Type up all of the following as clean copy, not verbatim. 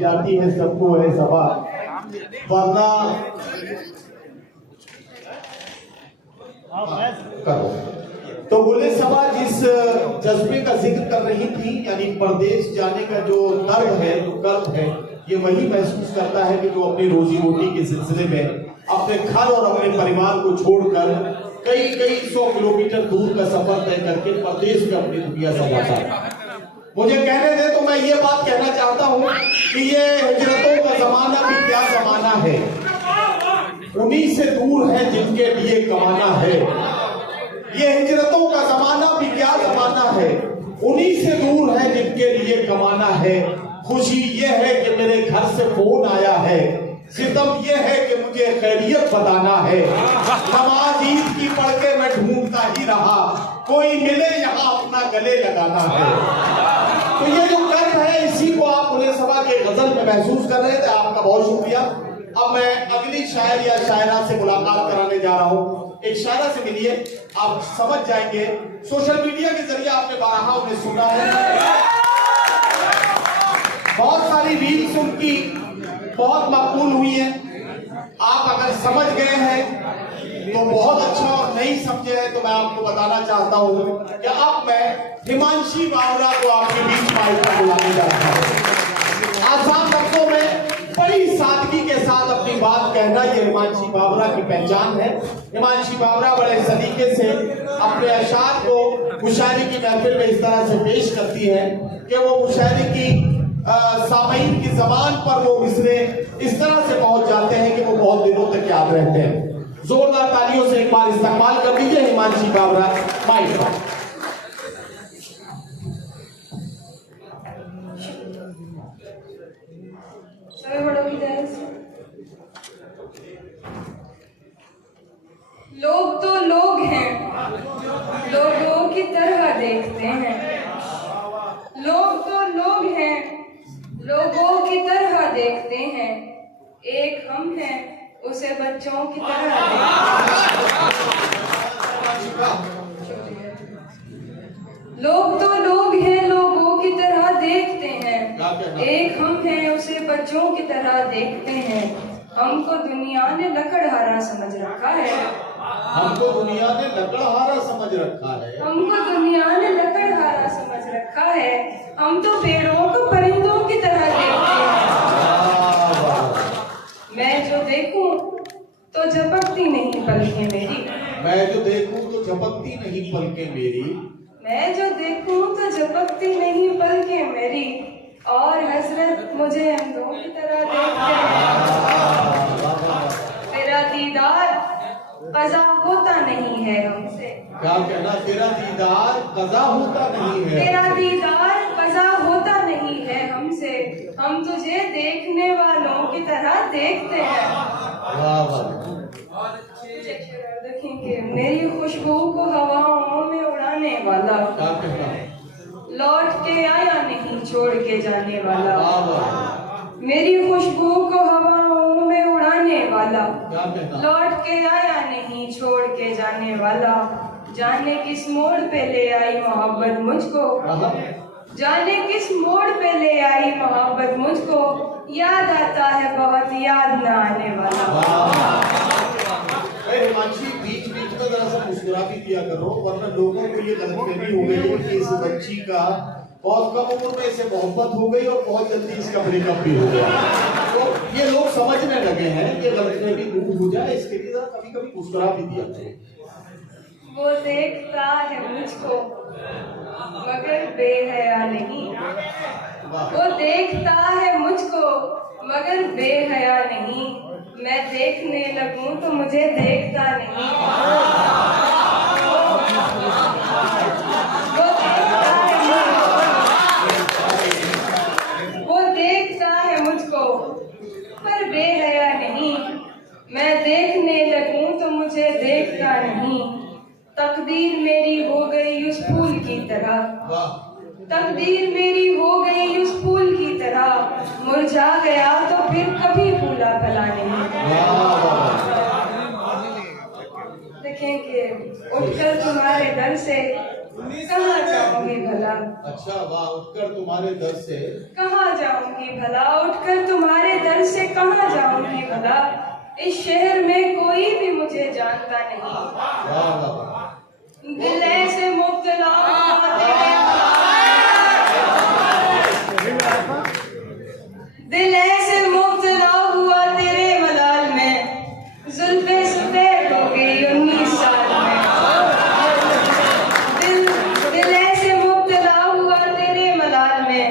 जाती है सबको है सभा, वरना करो। तो बोले सभा जिस जज्बे का जिक्र कर रही थी, यानी परदेश जाने का जो दर्द है, जो कर्ज है, ये वही महसूस करता है कि जो अपनी रोजी रोटी के सिलसिले में अपने घर और अपने परिवार को छोड़कर कई कई 100 किलोमीटर दूर का सफर तय करके परदेश में अपनी दुनिया संभालता है। मुझे कहने दे तो मैं ये बात कहना चाहता हूँ कि ये हिजरतों का जमाना भी क्या जमाना है, उन्हीं से दूर है जिनके लिए कमाना है। ये हिजरतों का जमाना भी क्या जमाना है, उन्हीं से दूर है जिनके लिए कमाना है। खुशी ये है कि मेरे घर से फोन आया है, सितम ये है कि मुझे खैरियत बताना है। नमाज ईद की पढ़ के मैं ढूंढता ही रहा, कोई मिले यहाँ अपना गले लगाना है। तो ये जो कर्ज है, इसी को आप पुणे सभा के गजल में महसूस कर रहे थे। आपका बहुत शुक्रिया। अब मैं अगली शायर या शायरा से मुलाकात कराने जा रहा हूँ। एक शायरा से मिलिए, आप समझ जाएंगे। सोशल मीडिया के जरिए आपने बारहा उन्हें सुना है, बहुत सारी रील्स उनकी बहुत मकबूल हुई है। आप अगर समझ गए हैं तो बहुत अच्छा, और नहीं समझे हैं तो मैं आपको बताना चाहता हूँ कि अब मैं हिमांशी बावरा को आपके बीच माइक पर बुलाने जा रहा हूँ। आसान लफ्जों में बड़ी सादगी के साथ अपनी बात कहना, ये हिमांशी बावरा की पहचान है। हिमांशी बावरा बड़े सलीके से अपने अशार को मुशायरे की महफिल में इस तरह से पेश करती है कि वो मुशायरे की सामईन की जबान पर वो मिसरे इस तरह से पहुंच जाते हैं कि वो बहुत दिनों तक याद रहते हैं। जोरदार तालियों से एक बार इस्तेमाल कर दीजिए हिमांशी बावरा माइक पर। लोग तो लोग हैं, लोगों की तरह देखते हैं। लोग तो लोग हैं, लोगों की तरह देखते हैं। एक हम हैं, उसे बच्चों की तरह देखते हैं। लोग तो लोग हैं, लोगों की तरह देखते हैं। एक हम हैं, उसे बच्चों की तरह देखते हैं। हमको दुनिया ने लकड़हारा समझ रखा है, हमको दुनिया ने लकड़हारा समझ रखा है, हमको दुनिया ने लकड़हारा समझ रखा है। हम तो पेड़ों को परिंदों की तरह देखते हैं। मैं जो देखूं तो झपकती नहीं पलकें मेरी, मैं जो देखूं तो झपकती नहीं पलकें मेरी, मैं जो देखूं तो झपकती नहीं पलकें मेरी। और हसरत मुझे अंधों की तरह देखते हैं। तेरा दीदार कज़ा होता नहीं है हमसे, क्या कहना, तेरा दीदार कज़ा होता नहीं है, तेरा दीदार कज़ा होता नहीं है हमसे। हम तुझे देखने वालों की तरह देखते हैं। वाह वाह। देखेंगे मेरी खुशबू को हवाओं में उड़ाने वाला, क्या कहना, लौट के आया नहीं छोड़ के जाने वाला। वाह वाह। मेरी खुशबू को हवाओं में उड़ाने वाला, क्या कहना, लौट के आया नहीं छोड़ के जाने वाला। जाने किस मोड़ पे ले आई मोहब्बत मुझको, जाने किस मोड़ पे ले आई मोहब्बत मुझको। याद आता है बहुत याद न आने वाला। हिमांशी बीच बीच में जरा सा मुस्कुरा भी दिया करो, वरना लोगों को ये गलतफहमी हो गई है कि इस बच्ची का बहुत कम उम्र में इसे मोहब्बत हो गई और बहुत जल्दी इसका ब्रेकअप भी हो गया। तो ये लोग समझने लगे हैं कि गलतफहमी दूर हो जाए, इसके लिए जरा कभी कभी मुस्कुरा भी दिया करो। वो देखता है मुझको मगर बेहया नहीं, वो देखता है मुझको मगर बेहया नहीं। मैं देखने लगूं तो मुझे देखता नहीं। वो देखता है मुझको पर बेहया नहीं। मैं देखने लगूं तो मुझे देखता नहीं। तकदीर मेरी हो गई उस फूल की तरह, तकदीर मेरी हो गई उस फूल की तरह। मुरझा गया तो फिर कभी फूला फला नहीं। देखें कि उठकर तुम्हारे दर से कहाँ जाऊंगी भला, अच्छा वाह, उठकर तुम्हारे दर से कहाँ जाऊंगी भला, उठकर तुम्हारे दर से कहाँ जाऊंगी भला। इस शहर में कोई भी मुझे जानता नहीं। वाह वाह, दिल ऐसे मुब्तला हुआ तेरे दिल ऐसे मुब्तला हुआ तेरे मलाल में, जुल्फे सफेद हो गई 19 साल में। दिल ऐसे मुब्तला हुआ तेरे मलाल में,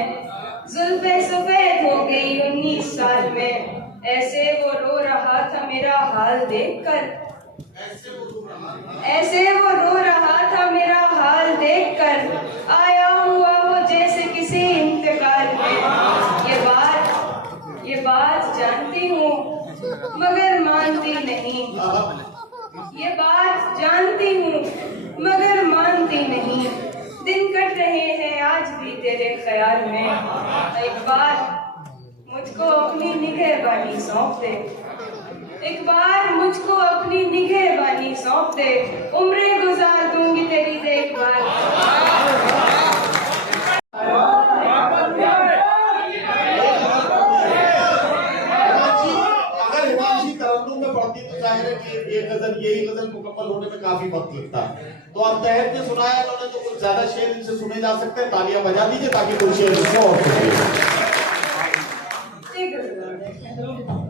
जुल्फे सफेद हो गई 19 साल में। ऐसे वो रो रहा था मेरा हाल देखकर, ऐसे वो रो रहा था मेरा हाल देखकर। आया हुआ वो जैसे किसी इंतकाल में। ये बात जानती हूँ मगर मानती नहीं। ये बात जानती हूँ मगर मानती नहीं। दिन कट रहे हैं आज भी तेरे ख्याल में। एक बार मुझको अपनी निगहबानी सौंप दे, एक बार मुझको अपनी निगहबानी सौंप दे। उम्रें गुजार दूंगी तेरी देखभाल। अगर हिमांशी तरन्नुम में पढ़ती तो जाहिर है कि यही गजल मुकम्मल होने में काफी वक्त लगता है। तो अब तहत ने सुनाया, उन्होंने तो कुछ ज्यादा शेर इनसे सुने जा सकते हैं। तालियां बजा दीजिए ताकि कुछ शेर इससे और सुनिए।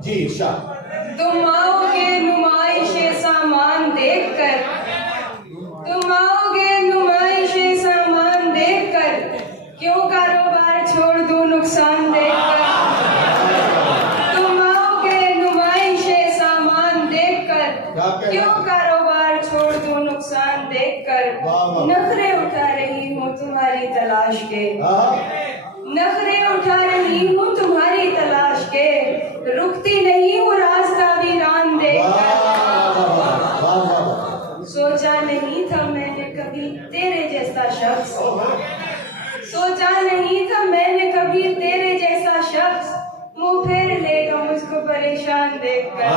जी शाह। तुम आओगे नुमाइशे सामान देखकर, तुम आओगे नुमाइशे सामान देखकर। क्यों कारोबार छोड़ दूं नुकसान देखकर। तुम आओगे नुमाइशे सामान देखकर, क्यों कारोबार छोड़ दूं नुकसान देखकर। नखरे उठा रही हूँ तुम्हारी तलाश के, नखरे उठा रही हूँ तुम्हारी तलाश के। रुकती नहीं हूँ रास्ता वीरान देखकर। सोचा नहीं था मैंने कभी तेरे जैसा शख्स, सोचा नहीं था मैंने कभी तेरे जैसा शख्स। मुंह फेर लेगा मुझको परेशान देखकर।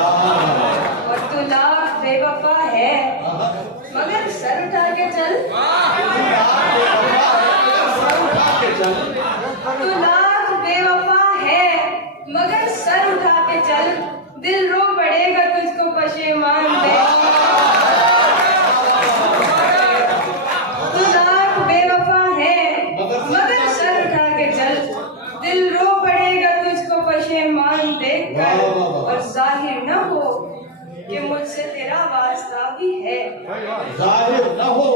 और तू लाख बेवफा है मगर सर उठा के चल, तू लाख बेवफा है मगर सर उठा के चल। दिल रो पड़ेगा तुझको पशेमान देख। तू लाख बेवफा है मगर सर उठा के चल। दिल रो पड़ेगा तुझको पशेमान देखकर। और जाहिर न हो कि मुझसे तेरा वास्ता भी है, जाहिर न हो,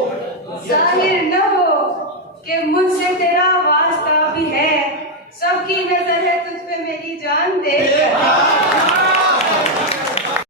जाहिर न हो कि मुझसे तेरा वास्ता भी है। सबकी नजर है